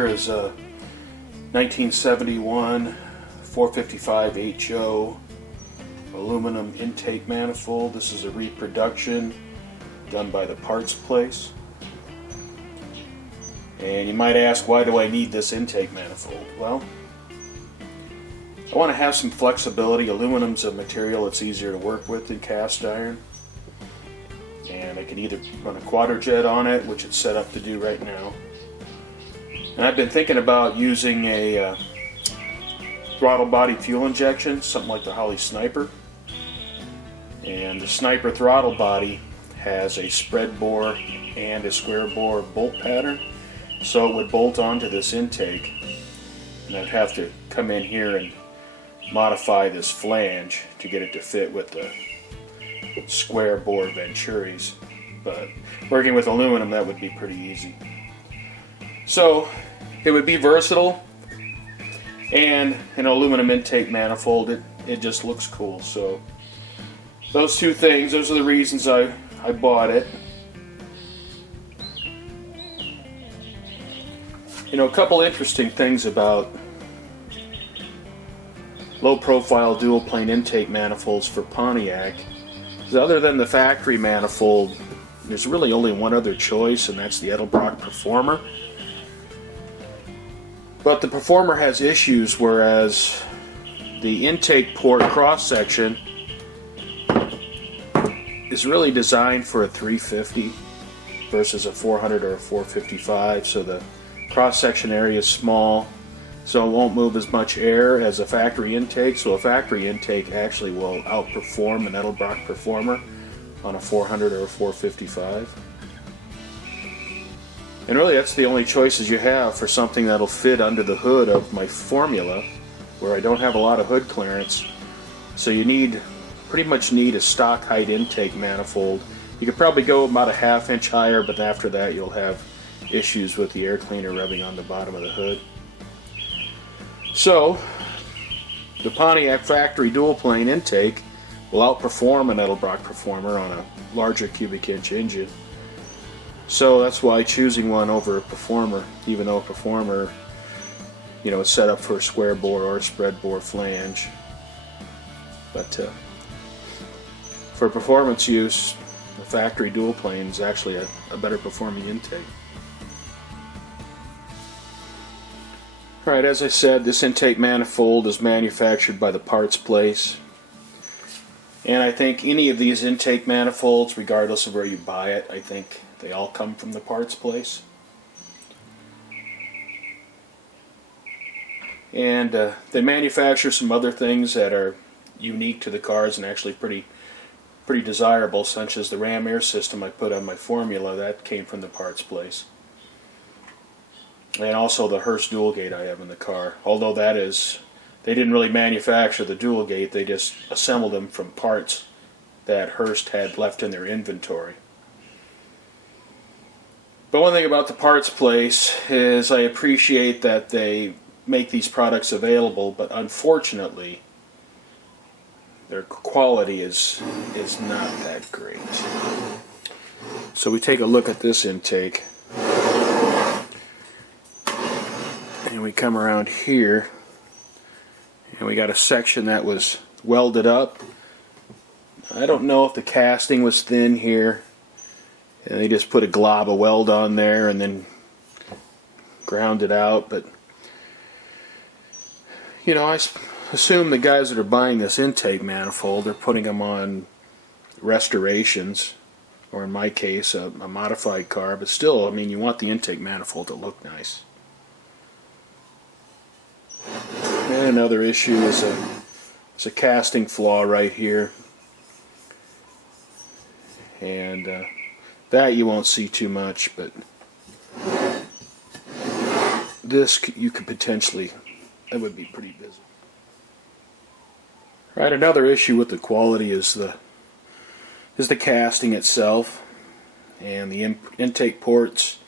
here is a 1971 455 HO aluminum intake manifold. This is a reproduction done by the parts place. And you might ask, why do I need this intake manifold? Well, I want to have some flexibility. Aluminum's a material that's easier to work with than cast iron. And I can either run a quadrajet on it, which it's set up to do right now. And I've been thinking about using a throttle body fuel injection, something like the Holley Sniper. And the Sniper throttle body has a spread bore and a square bore bolt pattern. So it would bolt onto this intake. And I'd have to come in here and modify this flange to get it to fit with the square bore Venturis, but working with aluminum, that would be pretty easy. So it would be versatile, and an aluminum intake manifold, it just looks cool. So those two things, those are the reasons I bought it. You know, a couple interesting things about low profile dual plane intake manifolds for Pontiac. Other than the factory manifold, there's really only one other choice, and that's the Edelbrock Performer. But the Performer has issues, whereas the intake port cross-section is really designed for a 350 versus a 400 or a 455, so the cross-section area is small, so it won't move as much air as a factory intake. So a factory intake actually will outperform an Edelbrock Performer on a 400 or a 455. And really that's the only choices you have for something that'll fit under the hood of my formula, where I don't have a lot of hood clearance. So you pretty much need a stock height intake manifold. You could probably go about a ½ inch higher, but after that you'll have issues with the air cleaner rubbing on the bottom of the hood. So, the Pontiac factory dual plane intake will outperform an Edelbrock Performer on a larger cubic inch engine. So that's why choosing one over a Performer, even though a Performer, you know, is set up for a square bore or a spread bore flange. But for performance use, the factory dual plane is actually a better performing intake. Alright, as I said, this intake manifold is manufactured by the parts place. And I think any of these intake manifolds, regardless of where you buy it, I think they all come from the parts place. And they manufacture some other things that are unique to the cars and actually pretty desirable, such as the ram air system I put on my formula. That came from the parts place. And also the Hurst dual gate I have in the car. Although they didn't really manufacture the dual gate, they just assembled them from parts that Hurst had left in their inventory. But one thing about the parts place is I appreciate that they make these products available, but unfortunately their quality is not that great. So we take a look at this intake. And we come around here, and we got a section that was welded up. I don't know if the casting was thin here, and they just put a glob of weld on there and then ground it out. But you know, I assume the guys that are buying this intake manifold are putting them on restorations, or in my case a modified car. But still, I mean, you want the intake manifold to look nice. And another issue is a casting flaw right here, and that you won't see too much, but this you could potentially, that would be pretty visible. Right, another issue with the quality is the casting itself, and the intake ports.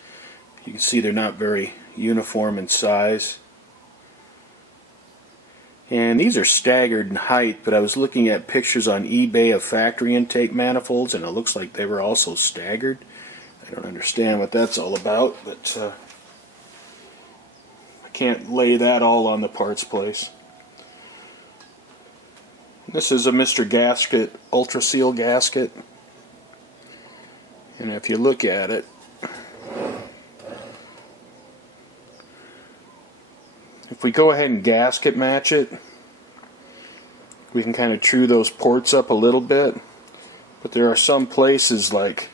You can see they're not very uniform in size. And these are staggered in height, but I was looking at pictures on eBay of factory intake manifolds, and it looks like they were also staggered. I don't understand what that's all about, but can't lay that all on the parts place. This is a Mr. Gasket Ultra Seal gasket, and if you look at it, if we go ahead and gasket match it, we can kind of true those ports up a little bit, but there are some places like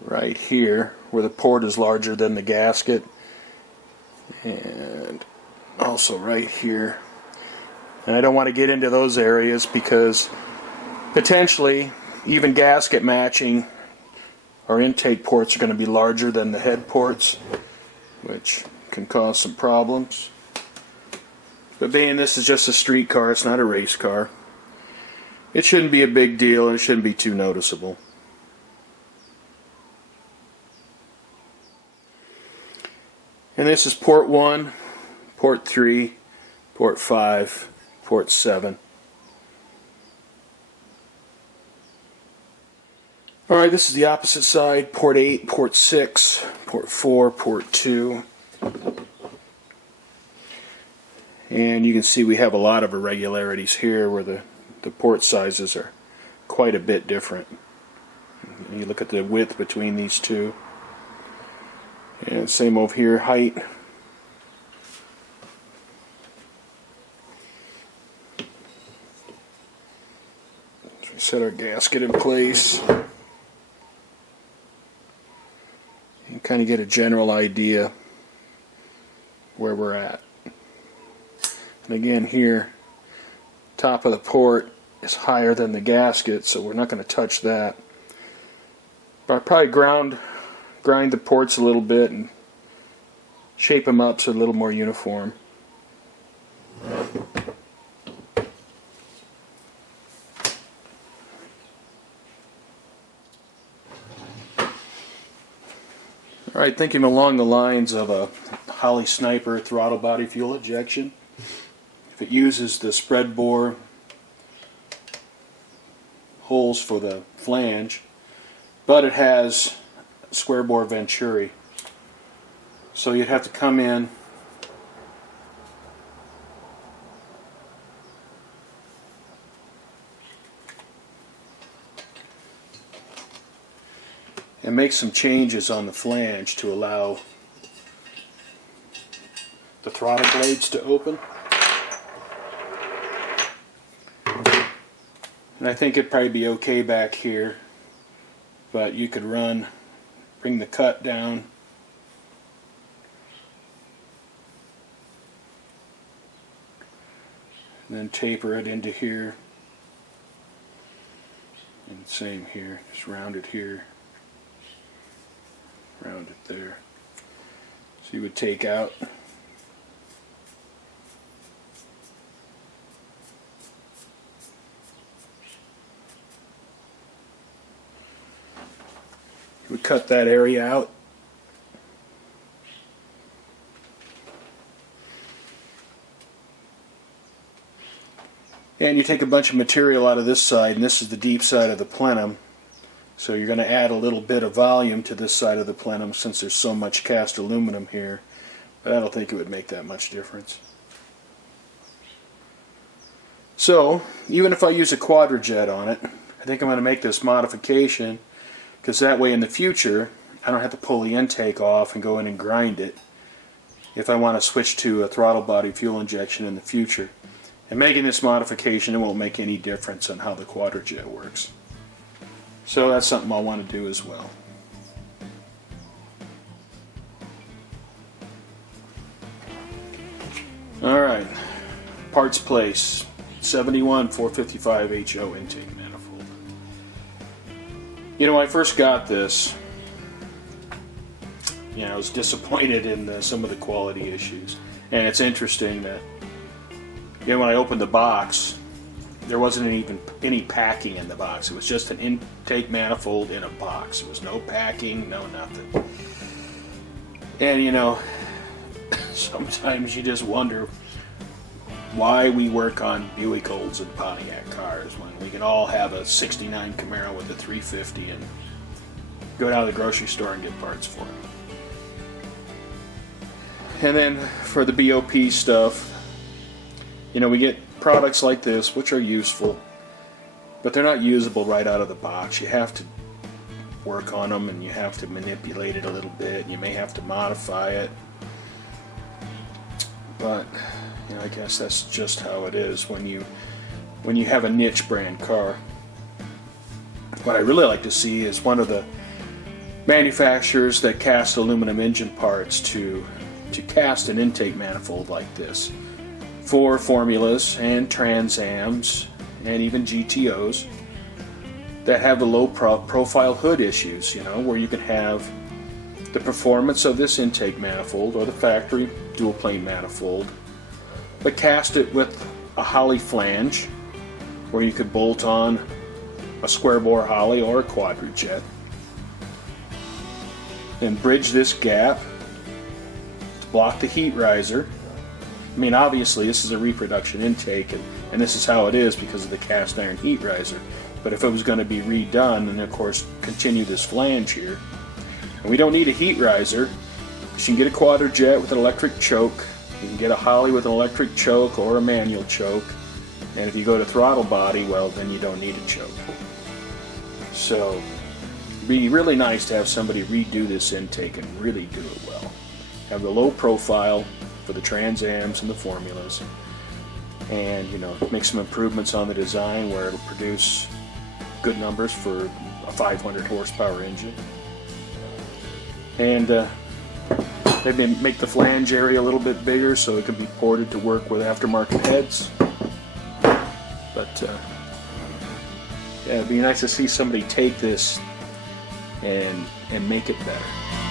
right here where the port is larger than the gasket, and also right here. And I don't want to get into those areas because potentially even gasket matching our intake ports are going to be larger than the head ports, which can cause some problems. But being this is just a street car, it's not a race car, it shouldn't be a big deal and it shouldn't be too noticeable. And this is port 1, port 3, port 5, port 7. Alright, this is the opposite side, port 8, port 6, port 4, port 2. And you can see we have a lot of irregularities here where the port sizes are quite a bit different. And you look at the width between these two. And same over here, height. So we set our gasket in place. And kind of get a general idea where we're at. And again here, top of the port is higher than the gasket, so we're not going to touch that. But I'll probably grind the ports a little bit and shape them up so they're a little more uniform. Alright, thinking along the lines of a Holley Sniper throttle body fuel injection. If it uses the spread bore holes for the flange, but it has square bore venturi. So you'd have to come in and make some changes on the flange to allow the throttle blades to open. And I think it'd probably be okay back here, but you could bring the cut down and then taper it into here, and same here, just round it here, round it there. So you would take out we cut that area out. And you take a bunch of material out of this side, and this is the deep side of the plenum. So you're going to add a little bit of volume to this side of the plenum since there's so much cast aluminum here. But I don't think it would make that much difference. So, even if I use a quadrajet on it, I think I'm going to make this modification, because that way in the future I don't have to pull the intake off and go in and grind it if I want to switch to a throttle body fuel injection in the future. And making this modification, it won't make any difference on how the quadrajet works. So that's something I'll want to do as well. Alright, parts place, 71 455 HO intake manifold. You know, when I first got this, I was disappointed in some of the quality issues. And it's interesting that when I opened the box, there wasn't even any packing in the box. It was just an intake manifold in a box. There was no packing, no nothing. And sometimes you just wonder why we work on Buick Olds and Pontiac cars when we can all have a 69 Camaro with a 350 and go down to the grocery store and get parts for it. And then for the BOP stuff, you know, we get products like this, which are useful, but they're not usable right out of the box. You have to work on them, and you have to manipulate it a little bit. You may have to modify it, but you know, I guess that's just how it is when you have a niche brand car. What I really like to see is one of the manufacturers that cast aluminum engine parts to cast an intake manifold like this for formulas and Trans Ams and even GTOs that have the low profile hood issues, you know, where you can have the performance of this intake manifold or the factory dual plane manifold, but cast it with a Holley flange where you could bolt on a square bore Holley or a quadrijet and bridge this gap to block the heat riser. I mean, obviously this is a reproduction intake, and this is how it is because of the cast iron heat riser. But if it was going to be redone, and of course continue this flange here, and we don't need a heat riser, you can get a quadrijet with an electric choke, you can get a Holley with an electric choke or a manual choke, and if you go to throttle body, well, then you don't need a choke. So it'd be really nice to have somebody redo this intake and really do it well. Have the low profile for the Trans Ams and the formulas, and you know, make some improvements on the design where it'll produce good numbers for a 500 horsepower engine, and maybe make the flange area a little bit bigger so it can be ported to work with aftermarket heads. But yeah, it'd be nice to see somebody take this and make it better.